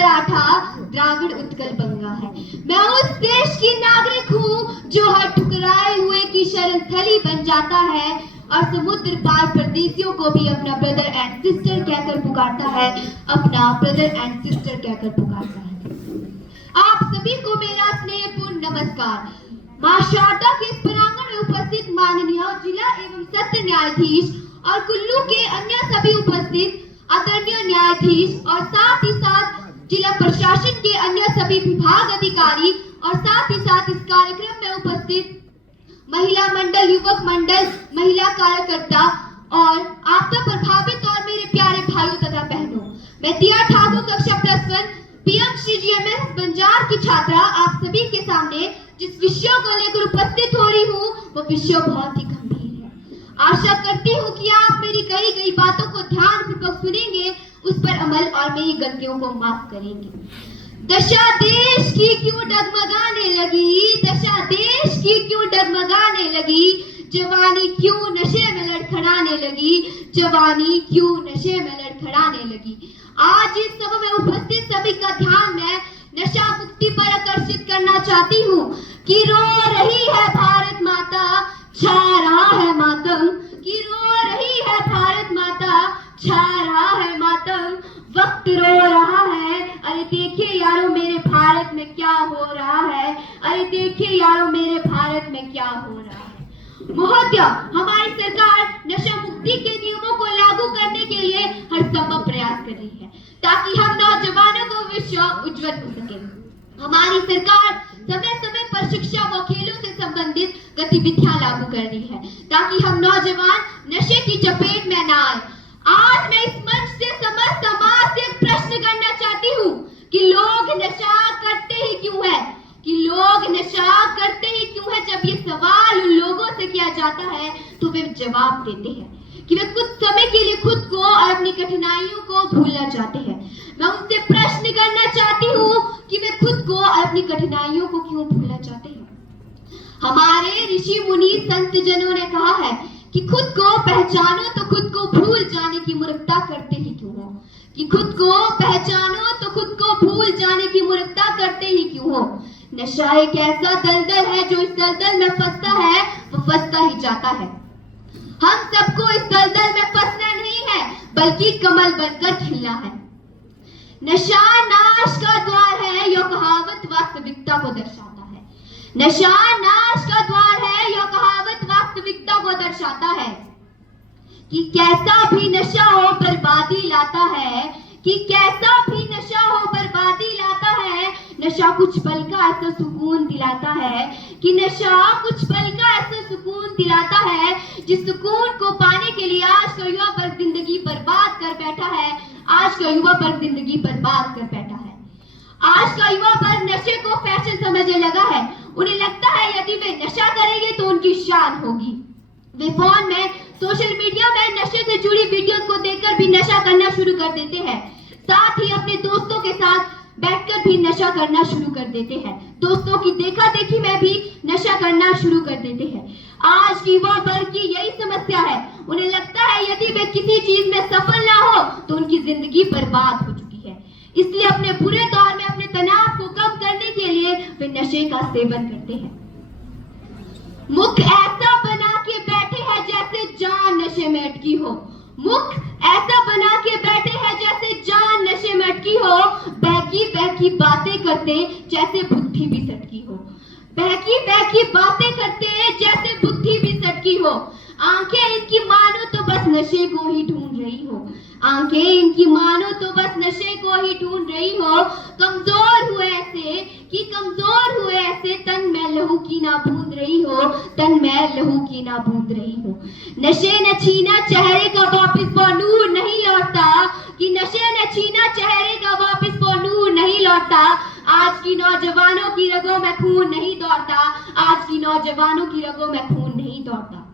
मराठा द्राविड़ उत्कल बंगा है। मैं उस देश की नागरिक हूँ जो हर ठुकराए हुए की शरण स्थली बन जाता है और समुद्र पार परदेशियों को भी अपना ब्रदर एंड सिस्टर कहकर पुकारता है, अपना ब्रदर एंड सिस्टर कहकर पुकारता है। आप सभी को मेरा स्नेहपूर्ण नमस्कार। मां शारदा के इस प्रांगण में उपस्थित माननीय जिला एवं सत्र न्यायाधीश और कुल्लू के अन्य सभी उपस्थित आदरणीय न्यायाधीश और साथ ही साथ जिला प्रशासन के अन्य सभी विभाग अधिकारी और साथ ही साथ इस कार्यक्रम में उपस्थित महिला मंडल, युवक मंडल, महिला कार्यकर्ता और आपदा प्रभावित और मेरे प्यारे भाइयों तथा बहनों, मैं दिया ठाकुर कक्षा +1 पीएम श्री जीएमएस बंजार की छात्रा आप सभी के सामने जिस विषयों को लेकर उपस्थित हो रही हूँ वो विषय बहुत ही गंभीर है। आशा करती हूँ कि आप मेरी कही गई बातों को ध्यानपूर्वक सुनेंगे, उस पर अमल और मेरी गलतियों को माफ करेंगे। दशा देश की क्यों डगमगाने लगी, दशा देश की क्यों डगमगाने लगी, जवानी क्यों नशे में लड़खड़ाने लगी, जवानी क्यों नशे में लड़खड़ाने लगी। आज इस सभा में उपस्थित सभी का ध्यान मैं नशा मुक्ति पर आकर्षित करना चाहती हूँ कि रो रही है भारत माता, छा रहा है मातम, कि रो रही है भारत माता, छा रहा है मातम, वक्त रो रहा है। अरे देखिए यारों मेरे भारत में क्या हो रहा है, अरे देखिए यारों मेरे भारत में क्या हो रहा है। महोदय, हमारी सरकार नशा मुक्ति के नियमों को लागू करने के लिए हर संभव प्रयास कर रही है ताकि हम नौजवानों को भविष्य उज्जवल हो सके। हमारी सरकार समय समय पर शिक्षा व खेलों से संबंधित गतिविधियां लागू कर रही है ताकि हम नौजवान नशे की चपेट में न आए। आज मैं इस मंच से समस्त समाज से एक प्रश्न करना चाहती हूँ कि लोग नशा करते ही क्यों है, कि लोग नशा करते ही क्यों है। जब ये सवाल उन लोगों से किया जाता है तो वे जवाब देते हैं कि वे कुछ समय के लिए खुद को और अपनी कठिनाइयों को भूलना चाहते हैं। मैं उनसे प्रश्न करना चाहती हूँ कि वे खुद को और अपनी कठिनाइयों को क्यों भूलना चाहते हैं। हमारे ऋषि मुनि संत जनों ने कहा है कि खुद को पहचानो तो खुद को भूल जाने की मूर्खता करते ही क्यों हो, कि खुद को पहचानो तो खुद को भूल जाने की मूर्खता करते ही क्यों हो। नशा एक ऐसा दलदल है जो इस दलदल में फंसता है वो फंसता ही जाता है। हम सबको इस दलदल में फंसना नहीं है बल्कि कमल बनकर खिलना है। नशा नाश का द्वार है, यह कहावत वास्तविकता को दर्शाता है। नशा नाश का द्वार है, यह कहावत वास्तविकता को दर्शाता है कि कैसा भी नशा हो बर्बादी लाता है, कि कैसा भी नशा हो बर्बादी लाता है। नशा कुछ पल का ऐसा सुकून दिलाता है, कि नशा कुछ पल का ऐसा सुकून दिलाता है जिस सुकून को पाने के लिए आज का युवा वर्ग जिंदगी बर्बाद कर बैठा है। आज का युवा वर्ग जिंदगी बर्बाद कर बैठा है। आज का युवा वर्ग नशे को फैशन समझने लगा है। उन्हें लगता है यदि वे नशा करेंगे तो उनकी शान होगी। वे फोन में, सोशल मीडिया में नशे से जुड़ी वीडियोस को देखकर भी नशा करना शुरू कर देते हैं। साथ ही अपने दोस्तों के साथ बैठकर भी नशा करना शुरू कर देते हैं। दोस्तों की देखा देखी में भी नशा करना शुरू कर देते हैं। आज की युवा वर्ग की यही समस्या है। उन्हें लगता है यदि वे किसी चीज में सफल ना हो तो उनकी जिंदगी बर्बाद हो चुकी है। इसलिए अपने बुरे दौर में अपने तनाव को कम करने के लिए वे नशे का सेवन करते हैं। मुख ऐसा बना के बैठे हैं जैसे जान नशे में अटकी हो। मुख ऐसा बना के बैठे हैं जैसे जान नशे में अटकी हो। बहकी बहकी बातें करते जैसे बुद्धि भी सटकी हो। बहकी बहकी बातें करते जैसे बुद्धि भी सटकी हो। आंखें इनकी मानो तो बस नशे को ही ढूंढ रही हो। आंखें इनकी मानो तो बस नशे को ही ढूंढ रही हो। कमजोर हुए ऐसे कि कमजोर हुए ऐसे तन में लहू की ना बूंद रही हो। तन में लहू की ना बूंद रही हो। नशे न छीना चेहरे का वापिस वो नूर नहीं लौटता, कि नशे न छीना चेहरे का वापिस वो नूर नहीं लौटता। आज की नौजवानों की रगों में खून नहीं दौड़ता। आज की नौजवानों की रगों में खून नहीं दौड़ता।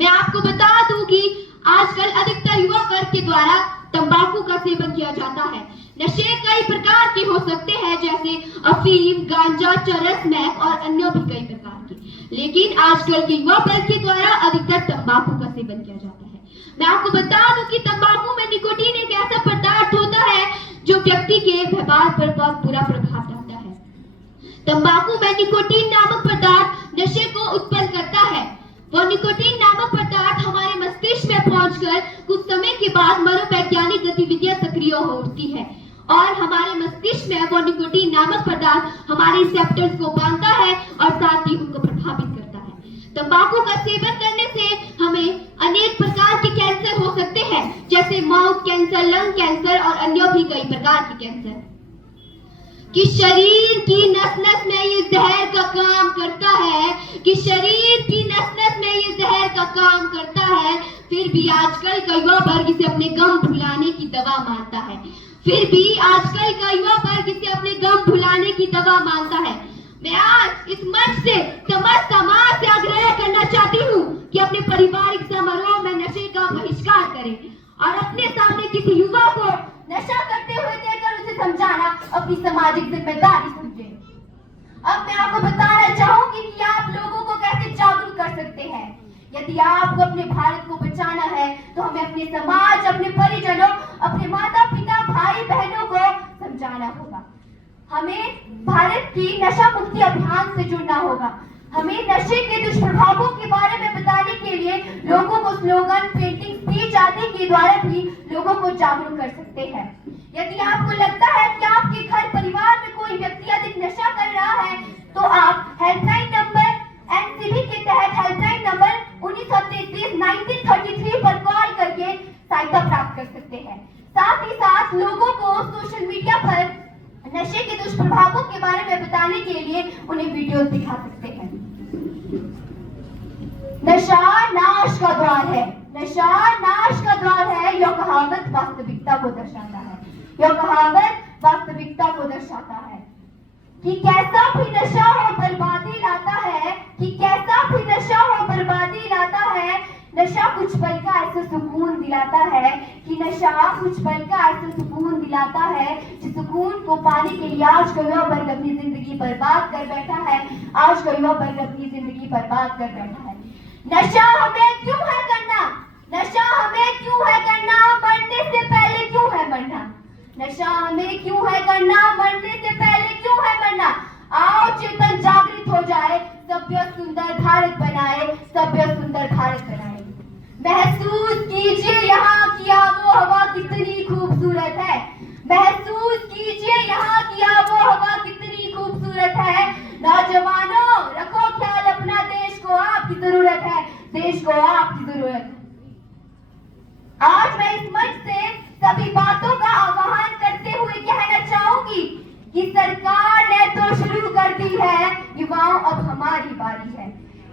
मैं आपको बता दूं कि आजकल अधिकतर युवा वर्ग के द्वारा तंबाकू का सेवन किया जाता है। नशे कई प्रकार के हो सकते हैं जैसे अफीम, गांजा, चरस, मैक और अन्य भी कई प्रकार के। लेकिन आजकल के युवा वर्ग के द्वारा अधिकतर तंबाकू का सेवन किया जाता है। मैं आपको बता दूं कि तंबाकू में निकोटीन एक ऐसा पदार्थ होता है जो व्यक्ति के बहुत बुरा प्रभाव डालता है। तंबाकू में निकोटीन नामक पदार्थ नशे को उत्पन्न करता है। वह निकोटीन नामक पदार्थ हमारे मस्तिष्क में पहुंचकर कुछ समय के बाद मनोवैज्ञानिक गतिविधियां सक्रिय हो उठती है और हमारे मस्तिष्क में वो निकोटीन नामक पदार्थ हमारे रिसेप्टर्स को बांधता है और साथ ही उनको प्रभावित करता है। तंबाकू का सेवन करने से हमें अनेक प्रकार के कैंसर हो सकते हैं, जैसे माउथ कैंसर, लंग कैंसर और अन्य भी कई प्रकार के कैंसर। कि शरीर की नस नस में ये जहर का काम करता है, कि शरीर की नस नस में ये जहर का काम करता है, फिर भी आजकल का युवा वर्ग इसे अपने गम भुलाने की दवा मानता है। फिर भी आजकल का युवा वर्ग इसे अपने गम भुलाने की दवा मानता है। मैं आज इस मंच से समस्त समाज से आग्रह करना चाहती हूँ कि अपने पारिवारिक समारोह में नशे का बहिष्कार करें और अपने सामने किसी युवा को नशा करते हुए देखकर उसे समझाना अपनी सामाजिक जिम्मेदारी समझे। अब मैं आपको बताना चाहूंगी कि आप लोगों को कैसे जागरूक कर सकते हैं। यदि आपको अपने भारत को बचाना है तो हमें अपने समाज, अपने परिजनों, अपने माता पिता, भाई बहनों को समझाना होगा। हमें भारत की नशा मुक्ति अभियान से जुड़ना होगा। हमें नशे के दुष्प्रभावों के बारे में बताने के लिए लोगों को स्लोगन, पेंटिंग, स्पीच आदि के द्वारा भी लोगों को जागरूक कर सकते हैं। यदि आपको लगता है कि आपके घर परिवार में कोई व्यक्ति अधिक नशा कर रहा है तो आप हेल्पलाइन नंबर एनसीबी के तहत हेल्पलाइन नंबर 1933 पर कॉल करके सहायता प्राप्त कर सकते हैं। साथ ही साथ लोगों को सोशल मीडिया पर नशे के दुष्प्रभावों के बारे में बताने के लिए उन्हें वीडियो दिखा सकते हैं। नशा नाश का द्वार है, नशा नाश का द्वार है, यह कहावत वास्तविकता को दर्शाता है। यह कहावत वास्तविकता को दर्शाता है कि कैसा भी नशा हो बर्बादी लाता है, कि कैसा भी नशा हो बर्बादी लाता है। नशा कुछ पल का ऐसा सुकून दिलाता है, कि नशा कुछ पल का ऐसा सुकून दिलाता है, जिस सुकून को पाने के लिए आज का युवा वर्ग अपनी जिंदगी बर्बाद कर बैठा है। आज का युवा वर्ग अपनी जिंदगी बर्बाद कर बैठा है। नशा हमें क्यों है करना? नशा हमें क्यों है करना? मरने से पहले क्यों है मरना? नशा हमें क्यों है करना? मरने से पहले क्यों है मरना? आओ चेतन जागृत हो जाए, सभ्य सुंदर भारत बनाए, सभ्य सुंदर भारत बनाए। महसूस कीजिए यहाँ की आबो हवा कितनी खूबसूरत है। महसूस कीजिए यहाँ की आबो हवा कितनी खूबसूरत है। नौजवानों, रखो ख्याल अपना, देश को आपकी जरूरत है, देश को आपकी जरूरत है। आज मैं इस मंच से सभी बातों का आह्वान करते हुए कहना चाहूंगी कि सरकार ने तो शुरू कर दी है, युवाओं अब हमारी बारी है।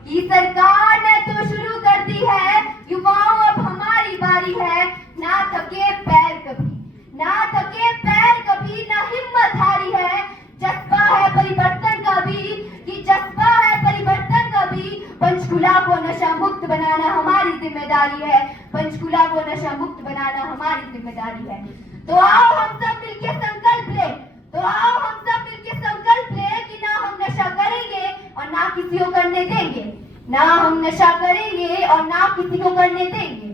कि सरकार ने तो शुरू कर दी है, युवाओं अब हमारी बारी है। ना थके पैर कभी, ना थके पैर कभी, ना हिम्मत हारी है। जज्बा है परिवर्तन का भी, कि जज्बा है परिवर्तन का भी। पंचकुला को नशा मुक्त बनाना हमारी जिम्मेदारी है, पंचकुला को नशा मुक्त बनाना हमारी जिम्मेदारी है। तो आओ हम सब मिलके संकल्प ले, तो आओ हम सब मिलके संकल्प ले कि ना हम नशा करेंगे और ना किसी को करने देंगे, ना हम नशा करेंगे और ना किसी को करने देंगे।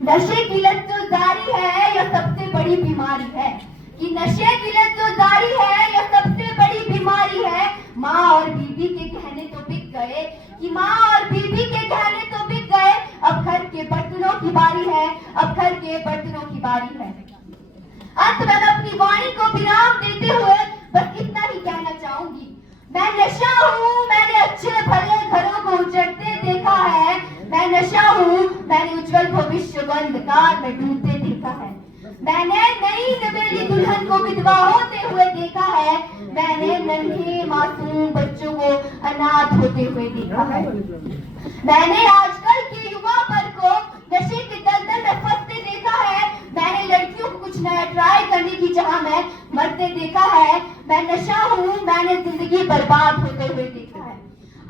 नशे की लत जो जारी है यह सबसे बड़ी बीमारी है, कि नशे की लत जो जारी है यह सबसे बड़ी बीमारी है। माँ और बीबी के गहने तो बिक गए, कि माँ और बीबी के गहने तो बिक गए, अब घर के बर्तनों की बारी है, अब घर के बर्तनों की बारी है। अंत में मैं अपनी वाणी को विराम देते हुए बस इतना ही कहना चाहूंगी, मैं नशा हूँ, मैंने अच्छे भले घरों को उजड़ते देखा है। मैं नशा हूँ, मैंने उज्जवल भविष्य को अंधकार में डूबते देखा है। मैंने नई नवेली दुल्हन को विधवा होते हुए देखा है। मैंने नन्हे मासूम बच्चों को अनाथ होते हुए देखा है। मैंने आजकल के युवा वर्ग को नशे के दलदल में फंसते देखा है। मैंने लड़कियों को कुछ नया ट्राई करने की जगह में मरते देखा है। मैं नशा हूँ, मैंने जिंदगी बर्बाद होते हुए देखा है।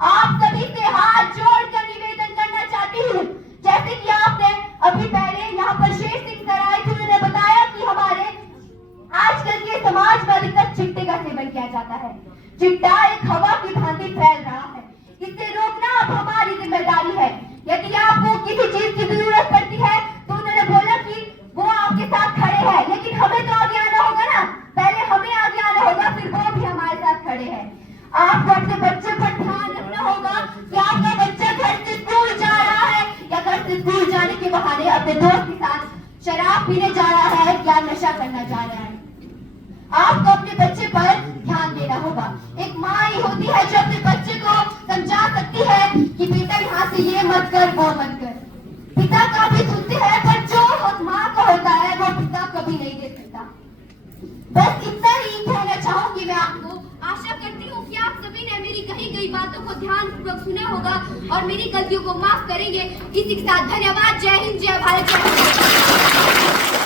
आप सभी से हाथ जोड़कर निवेदन करना चाहती हूँ, जैसे कि आपने अभी पहले यहाँ पर शेर सिंह सर आए थे, उन्होंने बताया कि हमारे आजकल के समाज में अधिकतर चिट्टे का सेवन किया जाता है। चिट्टा एक हवा की भांति फैल रहा है, इसे रोकना अब हमारी जिम्मेदारी है। यदि आपको किसी चीज की जरूरत पड़ती है तो उन्होंने बोला कि वो आपके साथ खड़े हैं, लेकिन हमें तो आगे आना होगा ना, पहले हमें आगे शराब पीने जा रहा है या नशा करना जा रहा है। आपको अपने बच्चे पर ध्यान देना होगा। एक माँ ही होती है जो अपने बच्चे को समझा सकती है कि बेटा यहाँ से ये मत कर वो मत कर। पिता का भी सुनते हैं पर जो माँ का होता है वो पिता कभी नहीं दे सकता। बस इतना ही कहना चाहूंगी मैं आपको। आशा करती हूँ कि आप सभी ने मेरी कही गई बातों को ध्यानपूर्वक सुना होगा और मेरी गलतियों को माफ करेंगे। इसी के साथ धन्यवाद। जय हिंद, जय भारत, जय।